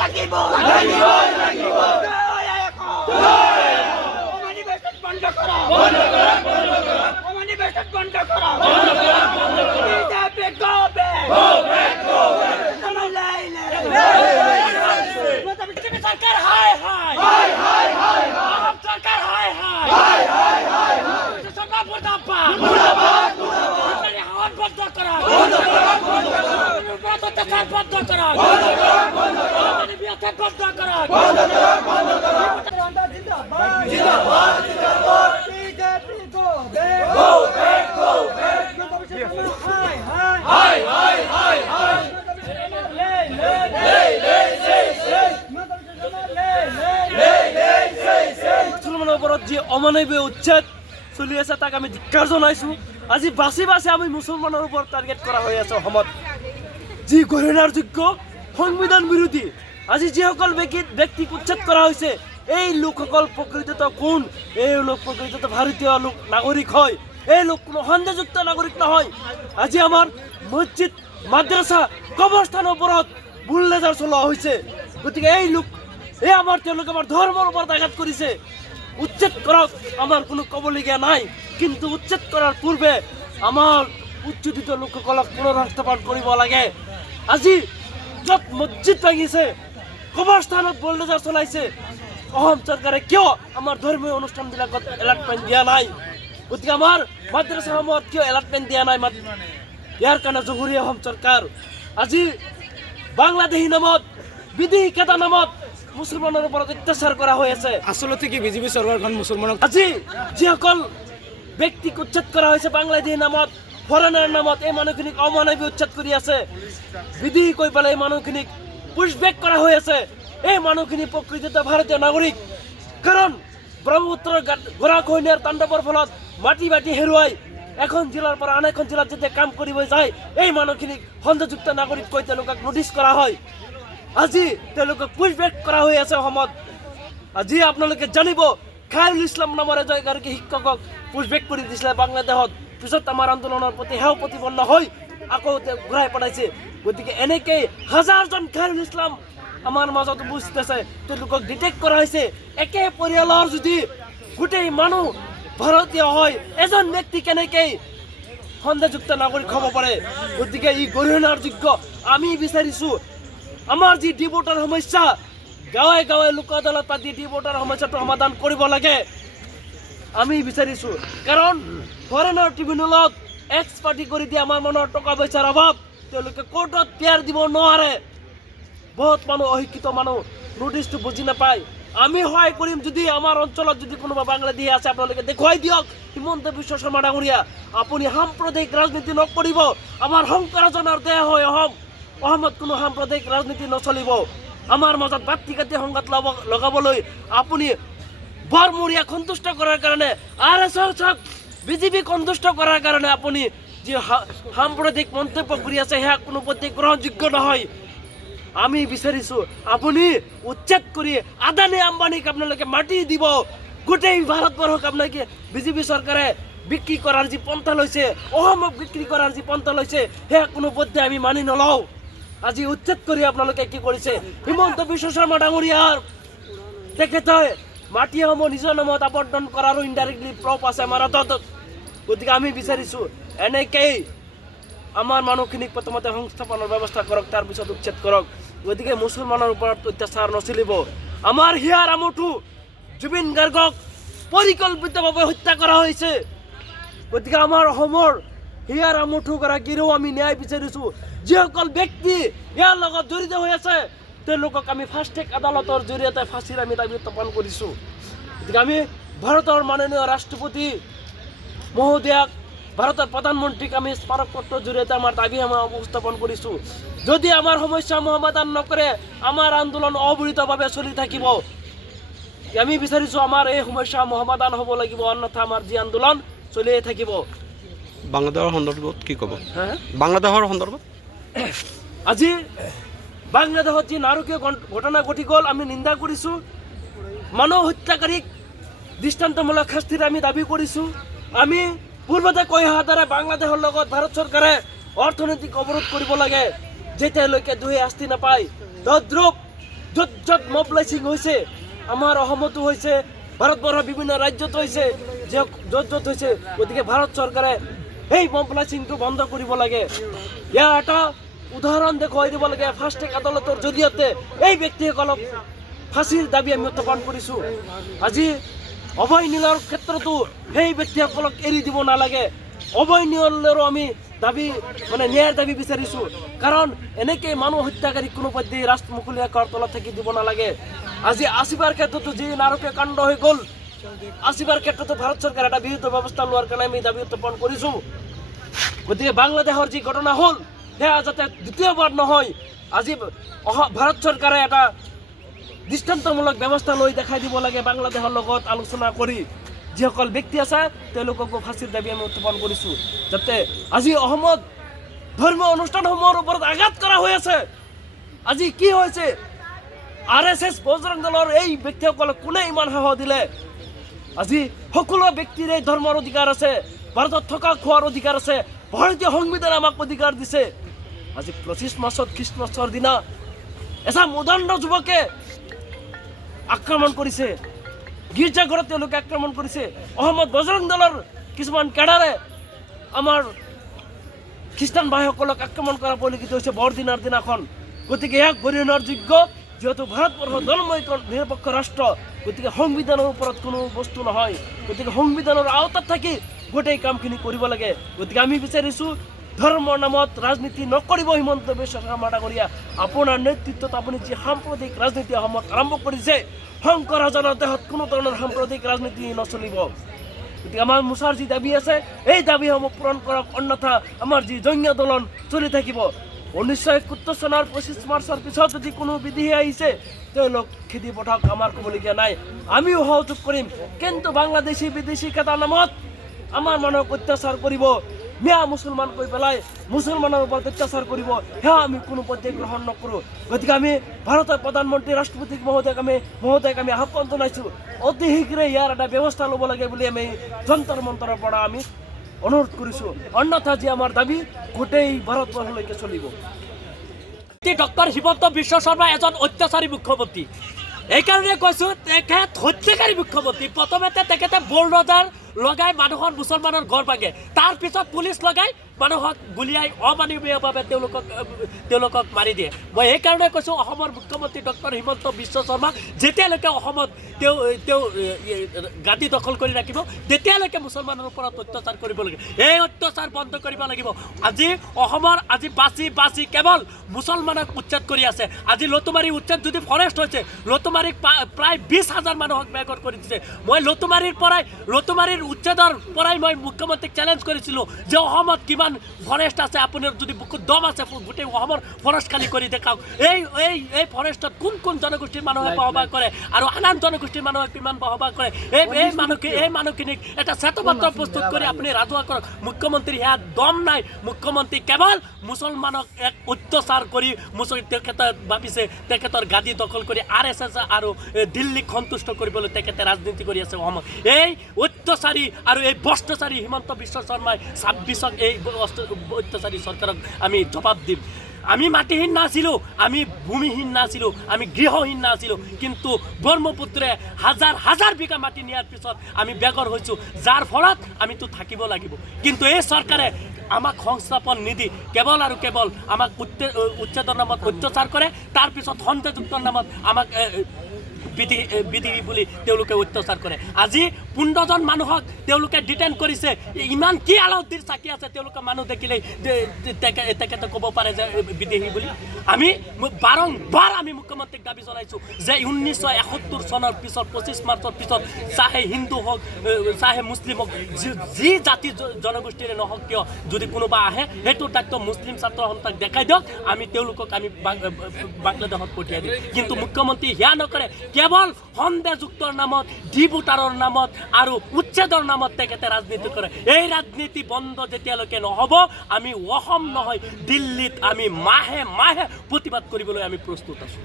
লাগিব অমানিবেশন বন্ধ করা অমানিবেশন বন্ধ করা বিজেপি গো ব্যাক বিজেপি সরকার হায় হায় সরকার হায় হায় সরকার মুর্দাবাদ হাওয়ান বন্ধ করা বন্ধ করা বন্ধ করা জিন্দাবাদ জিন্দাবাদ বিজেপি গো ব্যাক হায় হায় হায় হায় মুসলমানের ওপৰত যি অমানৱীয় উচ্ছেদ চলি আছে তাক আমি ধিক্কাৰ জনাইছোঁ। আজি বাছি বাছি আমি মুছলমানৰ ওপৰত টাৰ্গেট কৰা হৈ আছে অসমত, যি গৰিহণাৰ যোগ্য সংবিধান বিৰোধী। আজি যিসকল ব্যক্তিক উচ্ছেদ কৰা হৈছে এই লোকসকল প্ৰকৃততে কোন? এই লোক প্ৰকৃততে ভাৰতীয় লোক নাগৰিক হয়, এই লোক কোনো সন্দেহযুক্ত নাগৰিক নহয়। আজি আমাৰ মছজিদ মাদ্ৰাছা কবৰস্থানৰ ওপৰত বুলডোজাৰ চলোৱা হৈছে। গতিকে এই লোক তেওঁলোকে আমাৰ ধৰ্মৰ ওপৰত আঘাত কৰিছে, উচ্ছেদ কৰক, আমাৰ কোনো ক'বলগীয়া নাই। কিন্তু উচ্ছেদ কৰাৰ পূৰ্বে আমাৰ উচ্ছেদিত লোকসকলক পুনৰুত্থাপন কৰিব লাগে। আজি য'ত মছজিদ ভাঙিছে, কবৰস্থানত বুলডোজাৰ চলাইছে, অসম চৰকাৰে কিয় আমাৰ ধৰ্মীয় অনুষ্ঠানবিলাকত এলাৰ্টমেণ্ট দিয়া নাই? গতিকে আমাৰ মাদ্ৰাছাসমূহত কিয় এলাৰ্টমেণ্ট দিয়া নাই? ইয়াৰ কাৰণে জহুৰী অসম চৰকাৰ। আজি বাংলাদেশী নামত বিদেশীকেইটা নামত মুছলমানৰ ওপৰত অত্যাচাৰ কৰা হৈ আছে। আচলতে কি বিজেপি চৰকাৰখন মুছলমানক আজি যিসকল ব্যক্তিক উচ্ছেদ কৰা হৈছে বাংলাদেশী নামত, ফৰেনাৰ নামত, এই মানুহখিনিক অমানৱীয় উচ্ছেদ কৰি আছে, বিদেশী কৈ পেলাই এই মানুহখিনিক পুছবেক কৰা হৈ আছে। এই মানুহখিনি প্ৰকৃততে ভাৰতীয় নাগৰিক, কাৰণ ব্ৰহ্মপুত্ৰৰ গৰাখহনীয়াৰ তাণ্ডৱৰ ফলত মাটি বাটি হেৰুৱাই এখন জিলাৰ পৰা আন এখন জিলাত যেতিয়া কাম কৰিব যায় এই মানুহখিনিক সন্দেহযুক্ত নাগৰিক কৈ তেওঁলোকক নোটিছ কৰা হয়। আজি তেওঁলোকক পুছবেক কৰা হৈ আছে অসমত। আজি আপোনালোকে জানিব খায়ৰুল ইছলাম নামৰ এগৰাকী শিক্ষকক পুছবেক কৰি দিছিলে বাংলাদেশত, পিছত আমাৰ আন্দোলনৰ প্ৰতি সেও প্ৰতিপন্ন হৈ আকৌ ঘূৰাই পঠাইছে। গতিকে এনেকেই হাজাৰজন খায়ৰুল ইছলাম আমাৰ মাজত উপস্থিত আছে, তেওঁলোকক ডিটেক্ট কৰা হৈছে। একে পৰিয়ালৰ যদি গোটেই মানুহ ভাৰতীয় হয়, এজন ব্যক্তি কেনেকৈ সন্দেহযুক্ত নাগৰিক হ'ব পাৰে? গতিকে ই গৰিহণাৰ যোগ্য। আমি বিচাৰিছোঁ আমাৰ যি ডিভোটাৰ সমস্যা, গাঁৱে গাঁৱে লোক আদালত পাতি ডিভোটাৰ সমস্যাটো সমাধান কৰিব লাগে আমি বিচাৰিছোঁ। কাৰণ ফৰেনাৰ ট্ৰিবিউনেলত এক্স পাৰ্টি কৰি দিয়ে আমাৰ মনৰ টকা পইচাৰ অভাৱ, তেওঁলোকে কোৰ্টত পেয়াৰ দিব নোৱাৰে। বহুত মানুহ অশিক্ষিত মানুহ নোটিছটো বুজি নাপায়। আমি সহায় কৰিম যদি আমাৰ অঞ্চলত যদি কোনোবা বাংলাদেশী আছে আপোনালোকে দেখুৱাই দিয়ক। হিমন্ত বিশ্ব শৰ্মা ডাঙৰীয়া, আপুনি সাম্প্ৰদায়িক ৰাজনীতি নকৰিব। আমাৰ শংকৰাজনৰ দেহ হয় অসম, অসমত কোনো সাম্প্ৰদায়িক ৰাজনীতি নচলিব। আমাৰ মাজত বাতি কাটি সংঘাত লগাবলৈ আপুনি বৰমূৰীয়াক সন্তুষ্ট কৰাৰ কাৰণে, RSSক বিজেপিক সন্তুষ্ট কৰাৰ কাৰণে আপুনি যি সাম্প্ৰদায়িক মন্তব্য কৰি আছে সেয়া কোনো প্ৰতি গ্ৰহণযোগ্য নহয়। আমি বিচাৰিছোঁ আপুনি উচ্ছেদ কৰি আদানী আম্বানীক আপোনালোকে মাটি দিব। গোটেই ভাৰতবৰ্ষক আপোনালোকে বিজেপি চৰকাৰে বিক্ৰী কৰাৰ যি পন্থা লৈছে, অসমক বিক্ৰী কৰাৰ যি পন্থা লৈছে সেয়া কোনো পধ্যে আমি মানি নলওঁ। আজি উচ্ছেদ কৰি আপোনালোকে কি কৰিছে? হিমন্ত বিশ্ব শৰ্মা ডাঙৰীয়াৰ তেখেতে মাটিসমূহ নিজৰ নামত আবৰ্তন কৰাৰো ইনডাইৰেক্টলি প্ৰপ আছে আমাৰ হাতত। গতিকে আমি বিচাৰিছোঁ এনেকেই আমাৰ মানুহখিনিক প্ৰথমতে সংস্থাপনৰ ব্যৱস্থা কৰক, তাৰপিছত উচ্ছেদ কৰক। গতিকে মুছলমানৰ ওপৰত অত্যাচাৰ নচলিব। আমাৰ হিয়াৰ আমঠু জুবিন গাৰ্গক পৰিকল্পিতভাৱে হত্যা কৰা হৈছে। গতিকে আমাৰ অসমৰ হিয়াৰ আমঠুগৰাকীৰো আমি ন্যায় বিচাৰিছোঁ। যিসকল ব্যক্তি ইয়াৰ লগত জড়িত হৈ আছে তেওঁলোকক আমি ফাষ্ট ট্ৰেক আদালতৰ জৰিয়তে ফাঁচীৰ আমি দাবী উত্থাপন কৰিছোঁ। গতিকে আমি ভাৰতৰ মাননীয় ৰাষ্ট্ৰপতি মহোদয়াক, ভাৰতৰ প্ৰধানমন্ত্ৰীক আমি স্মাৰক পত্ৰৰ জৰিয়তে আমাৰ দাবী আমি উপস্থাপন কৰিছোঁ। যদি আমাৰ সমস্যাসমূহ সমাধান নকৰে আমাৰ আন্দোলন অবিৰতভাৱে চলি থাকিব। আমি বিচাৰিছোঁ আমাৰ এই সমস্যাসমূহ সমাধান হ'ব লাগিব, অন্যথা আমাৰ যি আন্দোলন চলিয়ে থাকিব। বাংলাদেশৰ সন্দৰ্ভত কি ক'ব? বাংলাদেশৰ সন্দৰ্ভত আজি বাংলাদেশত যি নাৰকীয় ঘটনা ঘটি গ'ল আমি নিন্দা কৰিছোঁ। মানুহ হত্যাকাৰীক দৃষ্টান্তমূলক শাস্তিৰ আমি দাবী কৰিছোঁ। আমি পূৰ্বতে কৈ অহাৰ দৰে বাংলাদেশৰ লগত ভাৰত চৰকাৰে অৰ্থনৈতিক অৱৰোধ কৰিব লাগে যেতিয়ালৈকে দুয়ে শাস্তি নাপায়। তদ্ৰুপ য'ত য'ত মবলাইজিং হৈছে, আমাৰ অসমতো হৈছে, ভাৰতবৰ্ষৰ বিভিন্ন ৰাজ্যত হৈছে, য'ত য'ত হৈছে। গতিকে ভাৰত চৰকাৰে এই মবলাইজিংটো বন্ধ কৰিব লাগে। ইয়াৰ এটা উদাহৰণ দেখুৱাই দিব লাগে। ফাষ্ট ট্ৰেক আদালতৰ জৰিয়তে এই ব্যক্তিসকলক ফাঁচীৰ দাবী আমি উত্থাপন কৰিছোঁ। আজি অভয় নীলৰ ক্ষেত্ৰতো সেই ব্যক্তিসকলক এৰি দিব নালাগে। অভয় নীলৰো আমি দাবী ন্যায়ৰ দাবী বিচাৰিছোঁ। কাৰণ এনেকৈ মানুহ হত্যাকাৰী কোনো পধ্যেই ৰাষ্ট্ৰমুখলীয়া কৰ তলত থাকি দিব নালাগে। আজি আসিফাৰ ক্ষেত্ৰতো যি নাৰকীয় কাণ্ড হৈ গ'ল, আসিফাৰ ক্ষেত্ৰতো ভাৰত চৰকাৰে এটা বিহিত ব্যৱস্থা লোৱাৰ কাৰণে আমি দাবী উত্থাপন কৰিছোঁ। গতিকে বাংলাদেশৰ যি ঘটনা হ'ল সেয়া যাতে দ্বিতীয়বাৰ নহয়। আজি ভাৰত চৰকাৰে এটা দৃষ্টান্তমূলক ব্যৱস্থা লৈ দেখাই দিব লাগে। বাংলাদেশৰ লগত আলোচনা কৰি যিসকল ব্যক্তি আছে তেওঁলোককো ফাঁচীৰ দাবী আমি উত্থাপন কৰিছোঁ। যাতে আজি অসমত ধৰ্মীয় অনুষ্ঠানসমূহৰ ওপৰত আঘাত কৰা হৈ আছে। আজি কি হৈছে, RSS বজৰং দলৰ এই ব্যক্তিসকলক কোনে ইমান সাহস দিলে? আজি সকলো ব্যক্তিৰে ধৰ্মৰ অধিকাৰ আছে, ভাৰতত থকা খোৱাৰ অধিকাৰ আছে, ভাৰতীয় সংবিধানে আমাক অধিকাৰ দিছে। আজি 25 মাৰ্চত খ্ৰীষ্টমাছৰ দিনা এচাম উদণ্ড যুৱকে আক্ৰমণ কৰিছে, গীৰ্জাঘৰত তেওঁলোকে আক্ৰমণ কৰিছে। অসমত বজৰং দলৰ কিছুমান কেডাৰে আমাৰ খ্ৰীষ্টান ভাইসকলক আক্ৰমণ কৰা পৰিলক্ষিত হৈছে বৰদিনৰ দিনাখন। গতিকে ইয়াক গৰিহণাৰ যোগ্য, যিহেতু ভাৰতবৰ্ষ ধৰ্মই নিৰপেক্ষ ৰাষ্ট্ৰ। গতিকে সংবিধানৰ ওপৰত কোনো বস্তু নহয়। গতিকে সংবিধানৰ আওতাত থাকি গোটেই কামখিনি কৰিব লাগে। গতিকে আমি বিচাৰিছোঁ ধৰ্মৰ নামত ৰাজনীতি নকৰিব হিমন্ত বিশ্ব শৰ্মা ডাঙৰীয়া। আপোনাৰ নেতৃত্বত আপুনি যি সাম্প্ৰদায়িক ৰাজনীতি অসমত আৰম্ভ কৰিছে, শংকৰ হাজনৰ দেশত কোনো ধৰণৰ সাম্প্ৰদায়িক ৰাজনীতি নচলিব। গতিকে আমাৰ মোচাৰ যি দাবী আছে এই দাবীসমূহ পূৰণ কৰক, অন্যথা আমাৰ যি জঙ্গী আন্দোলন চলি থাকিব। 1971 চনৰ 25 মাৰ্চৰ পিছত যদি কোনো বিদেশী আহিছে তেওঁলোক খেদি পঠাওক, আমাৰ ক'বলগীয়া নাই, আমিও সহযোগ কৰিম। কিন্তু বাংলাদেশী বিদেশী কেইটাৰ নামত আমাৰ মানুহক অত্যাচাৰ কৰিব, মিয়া মুছলমান কৈ পেলাই মুছলমানৰ ওপৰত অত্যাচাৰ কৰিব, সেয়া আমি কোনো পধ্যে গ্ৰহণ নকৰোঁ। গতিকে আমি ভাৰতৰ প্ৰধানমন্ত্ৰী ৰাষ্ট্ৰপতি মহোদয়ক আমি আহ্বান জনাইছোঁ, অতি শীঘ্ৰে ইয়াৰ এটা ব্যৱস্থা ল'ব লাগে বুলি আমি যন্তৰ মন্তৰৰ পৰা আমি অনুৰোধ কৰিছোঁ। অন্যথা যি আমাৰ দাবী গোটেই ভাৰতবৰ্ষলৈকে চলিব। ডক্টৰ হিমন্ত বিশ্ব শৰ্মা এজন অত্যাচাৰী মুখ্যমন্ত্ৰী। এইকাৰণে কৈছোঁ তেখেত হত্যাকাৰী মুখ্যমন্ত্ৰী। প্ৰথমতে তেখেতে বুলডোজাৰ লগাই মানুহৰ মুছলমানৰ ঘৰ ভাঙে, তাৰপিছত পুলিচ লগাই মানুহক গুলিয়াই অমানৱীয়ভাৱে তেওঁলোকক মাৰি দিয়ে। মই সেইকাৰণে কৈছোঁ অসমৰ মুখ্যমন্ত্ৰী ডক্টৰ হিমন্ত বিশ্ব শৰ্মা যেতিয়ালৈকে অসমত তেওঁ গাদী দখল কৰি ৰাখিব তেতিয়ালৈকে মুছলমানৰ ওপৰত অত্যাচাৰ কৰিব লাগে। এই অত্যাচাৰ বন্ধ কৰিব লাগিব। আজি অসমৰ বাচি কেৱল মুছলমানক উচ্ছেদ কৰি আছে। আজি লতুমাৰী উচ্ছেদ যদি ফৰেষ্ট হৈছে, লতুমাৰীক প্ৰায় 20,000 মানুহক বেগত কৰি দিছে। মই লতুমাৰীৰ উচ্ছেদৰ পৰাই মই মুখ্যমন্ত্ৰীক চেলেঞ্জ কৰিছিলোঁ যে অসমত কিমান ফৰেষ্ট আছে, আপোনাৰ যদি বুকুত দম আছে গোটেই অসমৰ ফৰেষ্ট খালী কৰি দেখাওক। এই ফৰেষ্টত কোন জনগোষ্ঠীৰ মানুহে বসবাস কৰে আৰু আন জনগোষ্ঠীৰ মানুহে কিমান বসবাস কৰে, এই মানুহখিনিক এটা শ্বেতপত্ৰ প্ৰস্তুত কৰি আপুনি ৰাজহুৱা কৰক। মুখ্যমন্ত্ৰী সেয়া দম নাই। মুখ্যমন্ত্ৰী কেৱল মুছলমানক এক অত্যাচাৰ কৰি তেখেতে ভাবিছে তেখেতৰ গাদী দখল কৰি RSS আৰু দিল্লীক সন্তুষ্ট কৰিবলৈ তেখেতে ৰাজনীতি কৰি আছে অসমত। এই অত্যাচাৰী আৰু এই ভ্ৰষ্টাচাৰী হিমন্ত বিশ্ব শৰ্মাই 26ক এই অত্যাচাৰী চৰকাৰক আমি জবাব দিম। আমি মাটিহীন নাছিলোঁ, আমি ভূমিহীন নাছিলোঁ, আমি গৃহহীন নাছিলোঁ, কিন্তু ব্ৰহ্মপুত্ৰে হাজাৰ বিঘা মাটি নিয়াৰ পিছত আমি বেগৰ হৈছোঁ, যাৰ ফলত আমিতো থাকিব লাগিব। কিন্তু এই চৰকাৰে আমাক সংস্থাপন নিদি কেৱল আৰু কেৱল আমাক উচ্ছেদৰ নামত অত্যাচাৰ কৰে, তাৰপিছত সন্দেহযুক্তৰ নামত আমাক বিদেশী বুলি তেওঁলোকে অত্যাচাৰ কৰে। আজি 15জন মানুহক তেওঁলোকে ডিটেইন কৰিছে। ইমান কি আলাউদ্দিন চাকি আছে তেওঁলোকে মানুহ দেখিলেই তেখেতে ক'ব পাৰে যে বিদেশী বুলি। আমি বাৰম্বাৰ আমি মুখ্যমন্ত্ৰীক দাবী জনাইছোঁ যে 1971 চনৰ পিছত 25 মাৰ্চৰ পিছত চাহে হিন্দু হওক চাহে মুছলিম হওক, যি জাতি জনগোষ্ঠীৰে নহওক কিয় যদি কোনোবা আহে সেইটোৰ দায়িত্ব মুছলিম ছাত্ৰ সন্থাক দেখাই দিয়ক, আমি তেওঁলোকক আমি বাংলাদেশত পঠিয়াই দিম। কিন্তু মুখ্যমন্ত্ৰী সেয়া নকৰে, কেৱল সন্দেহযুক্তৰ নামত, ডিভোটাৰৰ নামত আৰু উচ্ছেদৰ নামত তেখেতে ৰাজনীতি কৰে। এই ৰাজনীতি বন্ধ যেতিয়ালৈকে নহ'ব আমি অসম নহয় দিল্লীত আমি মাহে প্ৰতিবাদ কৰিবলৈ আমি প্ৰস্তুত আছোঁ।